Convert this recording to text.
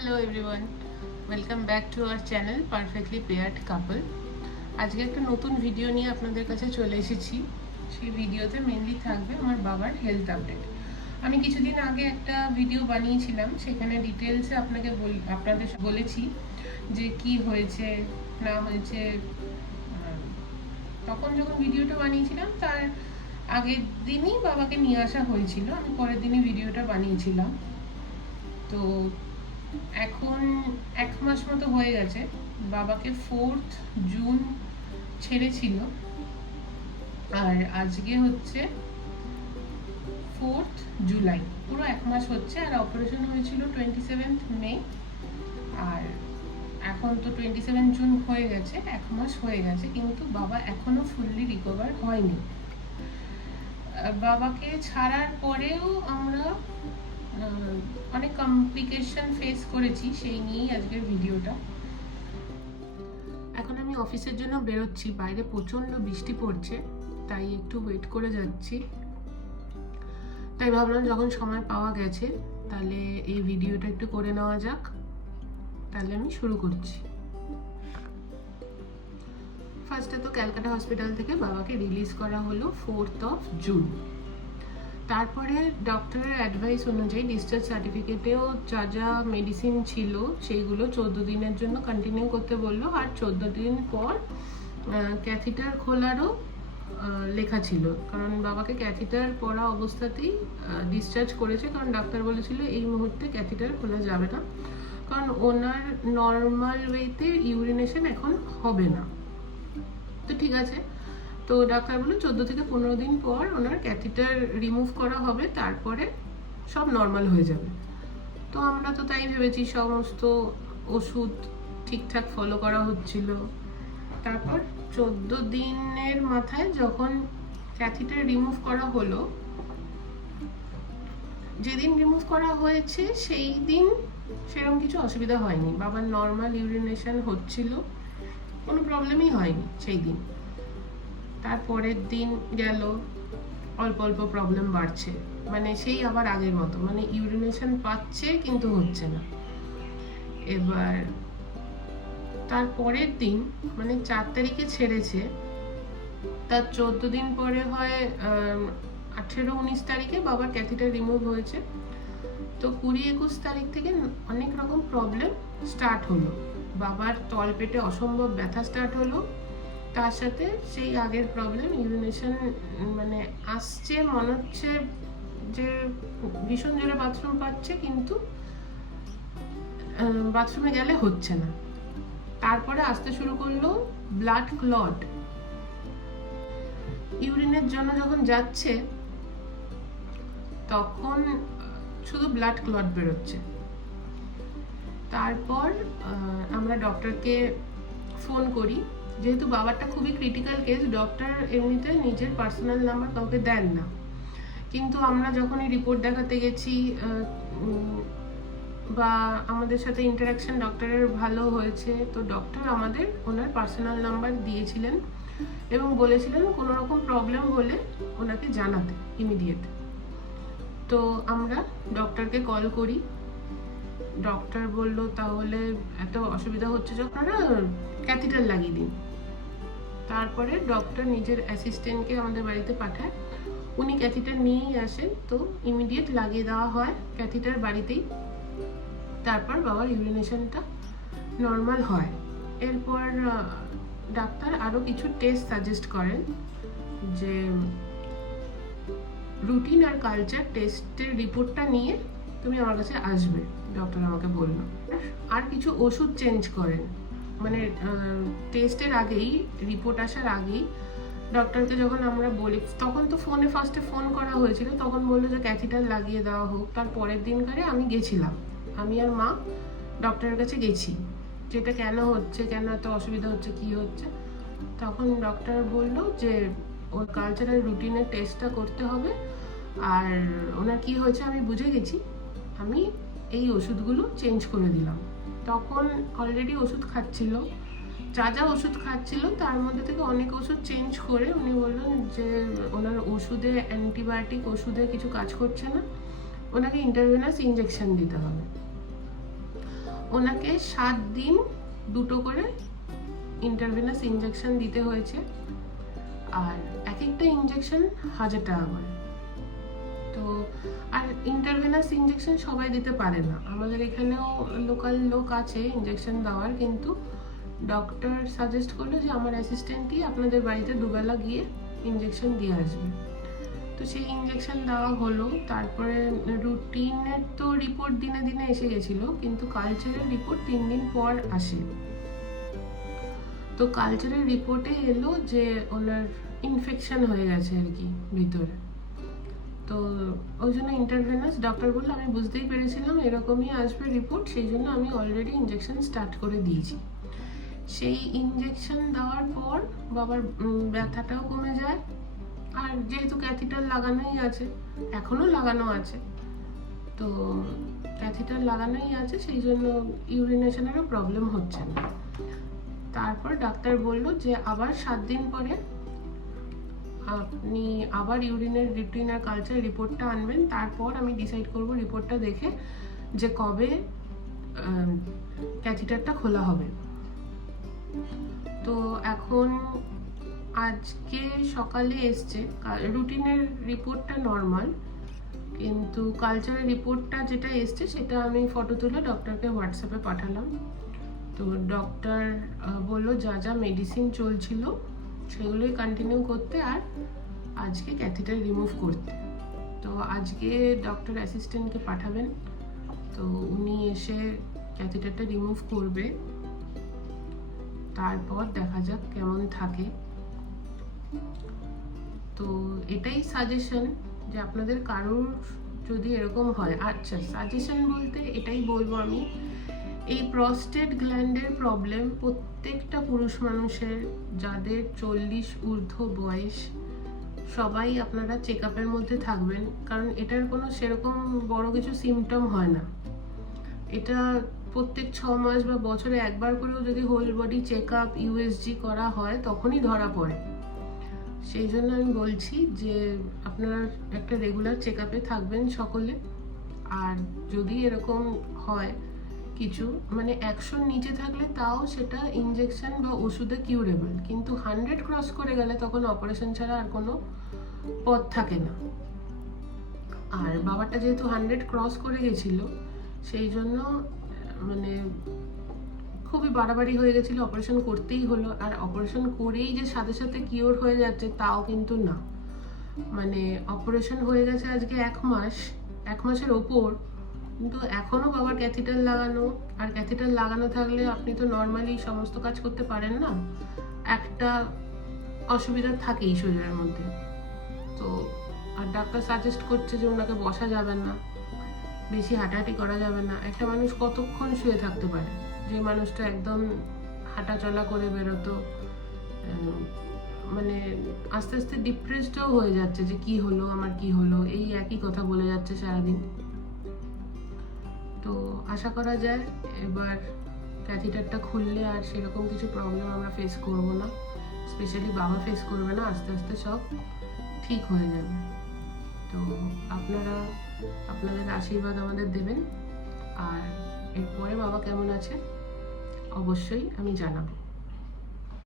Hello everyone, welcome back to our channel perfectly paired couple. আজকে একটা নতুন video নিয়ে আপনাদের কাছে চলে এসেছি। সেই ভিডিওতে মেনলি থাকবে আমার বাবার হেলথ আপডেট। আমি কিছুদিন আগে একটা ভিডিও বানিয়েছিলাম, সেখানে ডিটেলসে আপনাদের বলেছি যে কি হয়েছে না হয়েছে। তখন যখন ভিডিওটা বানিয়েছিলাম তার আগের দিনই বাবাকে নিয়ে আসা হয়েছিল, আমি পরের দিনই ভিডিওটা বানিয়েছিলাম। তো এখন 1 মাস মতো হয়ে গেছে। বাবাকে 4th জুন ছেড়েছিল, আর আজকে হচ্ছে 4th জুলাই, পুরো 1 মাস হচ্ছে। আর অপারেশন হয়েছিল 27th মে, আর এখন তো 27 জুন হয়ে গেছে, 1 মাস হয়ে গেছে, কিন্তু বাবা এখনো ফুললি রিকভার হয়নি। বাবাকে ছাড়ার পরেও আমরা অনেক কমপ্লিকেশন ফেস করেছি, সেই নিয়েই আজকের ভিডিওটা। এখন আমি অফিসের জন্য বেরোচ্ছি, বাইরে প্রচণ্ড বৃষ্টি পড়ছে, তাই একটু ওয়েট করে যাচ্ছি। তাই ভাবলাম যখন সময় পাওয়া গেছে তাহলে এই ভিডিওটা একটু করে নেওয়া যাক। তাহলে আমি শুরু করছি। ফার্স্টে তো ক্যালকাটা হসপিটাল থেকে বাবাকে রিলিজ করা হলো 4th জুন। তারপরে ডক্টরের অ্যাডভাইস অনুযায়ী ডিসচার্জ সার্টিফিকেটেও যা যা মেডিসিন ছিল সেইগুলো 14 দিনের জন্য কন্টিনিউ করতে বললো, আর 14 দিন পর ক্যাথিটার খোলারও লেখা ছিল, কারণ বাবাকে ক্যাথিটার পরা অবস্থাতেই ডিসচার্জ করেছে, কারণ ডাক্তার বলেছিল এই মুহূর্তে ক্যাথিটার খোলা যাবে না, কারণ ওনার নর্মাল ওয়েতে ইউরিনেশন এখন হবে না। তো ঠিক আছে, তো ডাক্তার বললো 14 থেকে 15 দিন পর ওনার ক্যাথিটার রিমুভ করা হবে, তারপরে সব নর্মাল হয়ে যাবে। তো আমরা তো তাই ভেবেছি, সমস্ত ওষুধ ঠিকঠাক ফলো করা হচ্ছিল। তারপর 14 দিনের মাথায় যখন ক্যাথিটার রিমুভ করা হলো, যেদিন রিমুভ করা হয়েছে সেই দিন সেরকম কিছু অসুবিধা হয়নি, বাবার নর্মাল ইউরিনেশন হচ্ছিল, কোনো প্রবলেমই হয়নি সেই দিন। তারপরের দিন গেল, অল্প অল্প প্রবলেম বাড়ছে, মানে সেই আবার আগের মতো, মানে ইউরিনেশন পাচ্ছে কিন্তু হচ্ছে না। এবার তারপরের দিন মানে 4 তারিখে ছেড়েছে, তার 14 দিন পরে হয় 18-19 তারিখে বাবার ক্যাথিটার রিমুভ হয়েছে। তো 20-21 তারিখ থেকে অনেক রকম প্রবলেম স্টার্ট হলো, বাবার তলপেটে অসম্ভব ব্যথা স্টার্ট হলো, তার সাথে সেই আগের প্রবলেম ইউরিনেশন, মানে আসছে মনে হচ্ছে যে ভীষণ জোরে বাথরুম পাচ্ছে, কিন্তু বাথরুমে গেলে হচ্ছে না। তারপরে আসতে শুরু করলো ব্লাড ক্লট, ইউরিনের জন্য যখন যাচ্ছে তখন শুধু ব্লাড ক্লট বেরোচ্ছে। তারপর আমরা ডক্টরকে ফোন করি, যেহেতু বাবারটা খুবই ক্রিটিক্যাল কেস, ডক্টর এমনিতে নিজের পার্সোনাল নাম্বার কাউকে দেন না, কিন্তু আমরা যখনই রিপোর্ট দেখাতে গেছি বা আমাদের সাথে ইন্টারাকশন ডক্টরের ভালো হয়েছে, তো ডক্টর আমাদের ওনার পার্সোনাল নাম্বার দিয়েছিলেন এবং বলেছিলেন কোনো রকম প্রবলেম হলে ওনাকে জানাতে ইমিডিয়েট। তো আমরা ডক্টরকে কল করি, ডক্টর বলল তাহলে এত অসুবিধা হচ্ছে যখন আপনারা ক্যাথিটার লাগিয়ে দিন। তারপরে ডক্টর নিজের অ্যাসিস্ট্যান্টকে আমাদের বাড়িতে পাঠায়, উনি ক্যাথিটার নিয়েই আসেন, তো ইমিডিয়েট লাগিয়ে দেওয়া হয় ক্যাথিটার বাড়িতেই। তারপর বাবার ইউরিনেশনটা নর্মাল হয়। এরপর ডাক্তার আরও কিছু টেস্ট সাজেস্ট করেন, যে রুটিন আর কালচার টেস্টের রিপোর্টটা নিয়ে তুমি আমার কাছে আসবে, ডক্টর আমাকে বললো। আর কিছু ওষুধ চেঞ্জ করেন, মানে টেস্টের আগেই, রিপোর্ট আসার আগেই ডক্টরকে যখন আমরা বলি, তখন তো ফার্স্টে ফোন করা হয়েছিল, তখন বললো যে ক্যাথিটার লাগিয়ে দেওয়া হোক। তার পরের দিনকারে আমি গেছিলাম, আমি আর মা ডক্টরের কাছে গেছি, যেটা কেন হচ্ছে, কেন এত অসুবিধা হচ্ছে, কি হচ্ছে। তখন ডক্টর বললো যে ওর কালচারাল রুটিনের টেস্টটা করতে হবে, আর ওনার কি হয়েছে আমি বুঝে গেছি, আমি এই ওষুধগুলো চেঞ্জ করে দিলাম। তখন অলরেডি ওষুধ খাচ্ছিল, যা যা ওষুধ খাচ্ছিল তার মধ্যে থেকে অনেক ওষুধ চেঞ্জ করে উনি বললেন যে ওনার ওষুধে, অ্যান্টিবায়োটিক ওষুধে কিছু কাজ করছে না, ওনাকে ইন্টারভেনাস ইঞ্জেকশন দিতে হবে। ওনাকে 7 দিন 2টো করে ইন্টারভেনাস ইনজেকশন দিতে হয়েছে, আর এক একটা ইনজেকশন 1000 টাকা করে। তো আর ইন্টারভেনাস ইনজেকশন সবাই দিতে পারে না, আমাদের এখানেও লোকাল লোক আছে ইনজেকশন দেওয়ার, কিন্তু ডক্টর সাজেস্ট করলো যে আমার অ্যাসিস্ট্যান্টই আপনাদের বাড়িতে দুবেলা গিয়ে ইনজেকশন দিয়ে আসবে। তো সেই ইনজেকশন দেওয়া হলো। তারপরে রুটিনের তো রিপোর্ট দিনে দিনে এসে গেছিলো, কিন্তু কালচারের রিপোর্ট 3 দিন পর আসে। তো কালচারের রিপোর্টে এলো যে ওনার ইনফেকশন হয়ে গেছে আর কি ভিতরে। তো ওই জন্য ইন্টারভেনাস, ডক্টর বললো আমি বুঝতেই পেরেছিলাম এরকমই আসবে রিপোর্ট, সেই জন্য আমি অলরেডি ইনজেকশন স্টার্ট করে দিয়েছি। সেই ইনজেকশন দেওয়ার পর বাবার ব্যথাটাও কমে যায়, আর যেহেতু ক্যাথিটার লাগানোই আছে, এখনো লাগানো আছে, তো ক্যাথিটার লাগানোই আছে, সেই জন্য ইউরিনেশনেরও প্রবলেম হচ্ছে না। তারপর ডাক্তার বললো যে আবার 7 দিন পরে আপনি আবার ইউরিনের রুটিন আর কালচার রিপোর্টটা আনবেন, তারপর আমি ডিসাইড করব রিপোর্টটা দেখে যে কবে ক্যাথিটারটা খোলা হবে। তো এখন আজকে সকালে এসছে, রুটিনের রিপোর্টটা নর্মাল, কিন্তু কালচারের রিপোর্টটা যেটা এসছে সেটা আমি ফটো তুলে ডক্টরকে হোয়াটসঅ্যাপে পাঠালাম। তো ডক্টর বললো যা যা মেডিসিন চলছিল সেগুলোই কন্টিনিউ করতে, আর আজকে ক্যাথিটার রিমুভ করতে। তো আজকে ডক্টর অ্যাসিস্ট্যান্টকে পাঠাবেন, তো উনি এসে ক্যাথিটারটা রিমুভ করবে, তারপর দেখা যাক কেমন থাকে। তো এটাই সাজেশন যে আপনাদের কারোর যদি এরকম হয়, আচ্ছা সাজেশন বলতে এটাই বলবো আমি, এই প্রস্টেট গ্ল্যান্ডের প্রবলেম প্রত্যেকটা পুরুষ মানুষের, যাদের 40 ঊর্ধ্ব বয়স, সবাই আপনারা চেক আপের মধ্যে থাকবেন, কারণ এটার কোনো সেরকম বড় কিছু সিমটম হয় না। এটা প্রত্যেক 6 মাস বা বছরে একবার করেও যদি whole body check up USG করা হয় তখনই ধরা পড়ে। সেই জন্য আমি বলছি যে আপনারা একটা রেগুলার চেক আপে থাকবেন সকলে। আর যদি এরকম হয় কিছু, মানে 100 নিচে থাকলে তাও সেটা ইনজেকশন বা ওষুধে কিউরেবল, কিন্তু 100 ক্রস করে গেলে তখন অপারেশন ছাড়া আর কোনো পথ থাকে না। আর বাবারটা যেহেতু 100 ক্রস করে গেছিল, সেই জন্য মানে খুবই বাড়াবাড়ি হয়ে গেছিলো, অপারেশন করতেই হলো। আর অপারেশন করেই যে সাথে সাথে কিওর হয়ে যাচ্ছে তাও কিন্তু না, মানে অপারেশন হয়ে গেছে আজকে 1 মাসের ওপর, কিন্তু এখনো বাবার ক্যাথিটার লাগানো। আর ক্যাথিটার লাগানো থাকলে আপনি তো নর্মালি সমস্ত কাজ করতে পারেন না, একটা অসুবিধা থাকেই শরীরের মধ্যে। তো আর ডাক্তার সাজেস্ট করছে যে ওনাকে বসা যাবে না, বেশি হাঁটাহাঁটি করা যাবে না। একটা মানুষ কতক্ষণ শুয়ে থাকতে পারে? যে মানুষটা একদম হাঁটা চলা করে বেরোতো, মানে আস্তে আস্তে ডিপ্রেসডও হয়ে যাচ্ছে যে কি হলো আমার, কি হলো, এই একই কথা বলে যাচ্ছে সারাদিন। তো আশা করা যায় এবার ক্যাথিটারটা খুললে আর সেরকম কিছু প্রবলেম আমরা ফেস করব না, স্পেশালি বাবা ফেস করবে না, আস্তে আস্তে সব ঠিক হয়ে যাবে। তো আপনারা আপনাদের আশীর্বাদ আমাদের দেবেন, আর এরপরে বাবা কেমন আছে অবশ্যই আমি জানাবো।